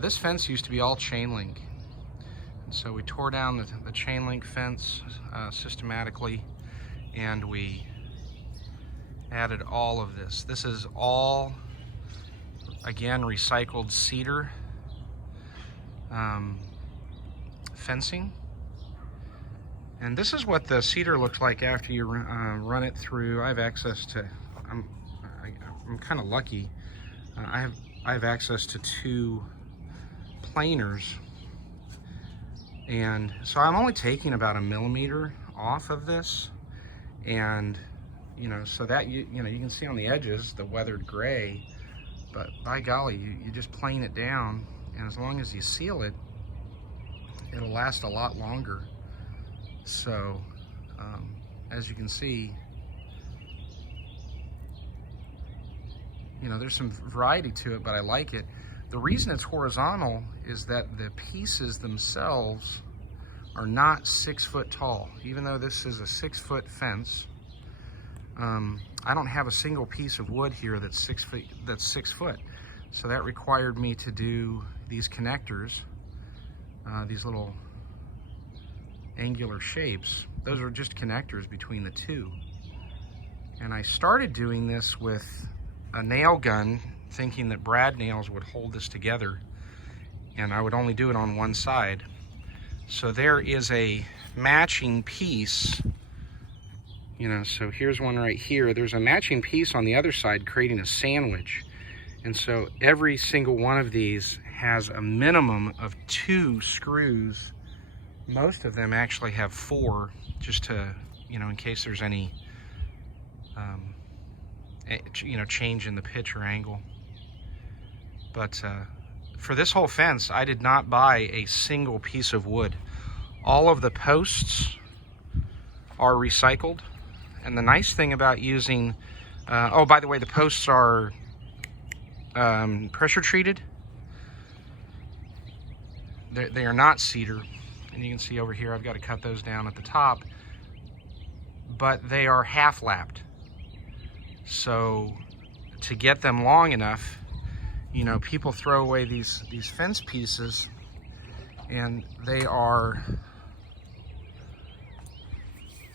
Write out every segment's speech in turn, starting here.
This fence used to be all chain link. And so we tore down the chain link fence systematically, and we added all of this. This is all, again, recycled cedar fencing. And this is what the cedar looks like after you run it through. I have access to, I'm kind of lucky. I have access to 2 planers, and so I'm only taking about 1 millimeter off of this, and so that you can see on the edges the weathered gray, but by golly, you just plane it down, and as long as you seal it, it'll last a lot longer. So as you can see, there's some variety to it, but I like it. The reason it's horizontal is that the pieces themselves are not 6 foot tall. Even though this is a 6 foot fence, I don't have a single piece of wood here that's 6 foot. So that required me to do these connectors, these little angular shapes. Those are just connectors between the 2. And I started doing this with a nail gun, thinking that brad nails would hold this together, and I would only do it on one side. So there is a matching piece, so here's one right here. There's a matching piece on the other side creating a sandwich. And so every single one of these has a minimum of 2 screws. Most of them actually have 4, just to, in case there's any change in the pitch or angle. But for this whole fence, I did not buy a single piece of wood. All of the posts are recycled. And the nice thing about using, oh, by the way, the posts are pressure treated. They are not cedar. And you can see over here, I've got to cut those down at the top. But they are half lapped. So to get them long enough, people throw away these fence pieces, and they are,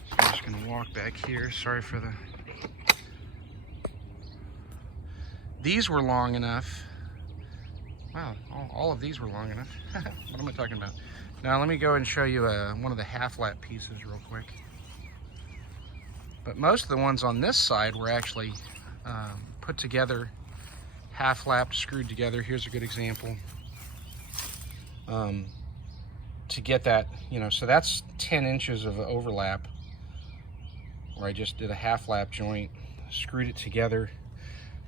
so I'm just going to walk back here. Sorry for the, these were long enough. Wow, all of these were long enough. What am I talking about? Now let me go and show you one of the half lap pieces real quick. But most of the ones on this side were actually put together, half-lapped, screwed together. Here's a good example. To get that, so that's 10 inches of overlap, where I just did a half-lap joint, screwed it together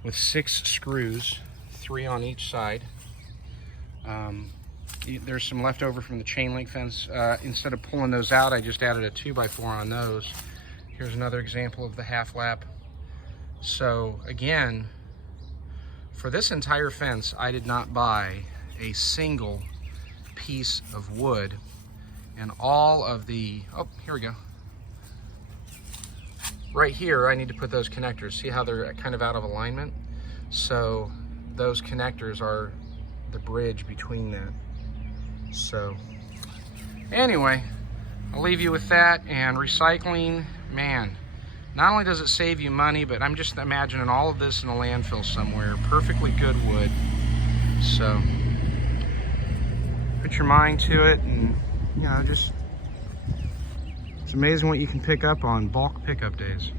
with 6 screws, 3 on each side. There's some left over from the chain link fence. Instead of pulling those out, I just added a 2x4 on those. Here's another example of the half lap. So again, for this entire fence, I did not buy a single piece of wood, and all of the, oh, here we go. Right here, I need to put those connectors. See how they're kind of out of alignment? So those connectors are the bridge between that. So anyway, I'll leave you with that. And recycling, man, not only does it save you money, but I'm just imagining all of this in a landfill somewhere, perfectly good wood. So put your mind to it, and just, it's amazing what you can pick up on bulk pickup days.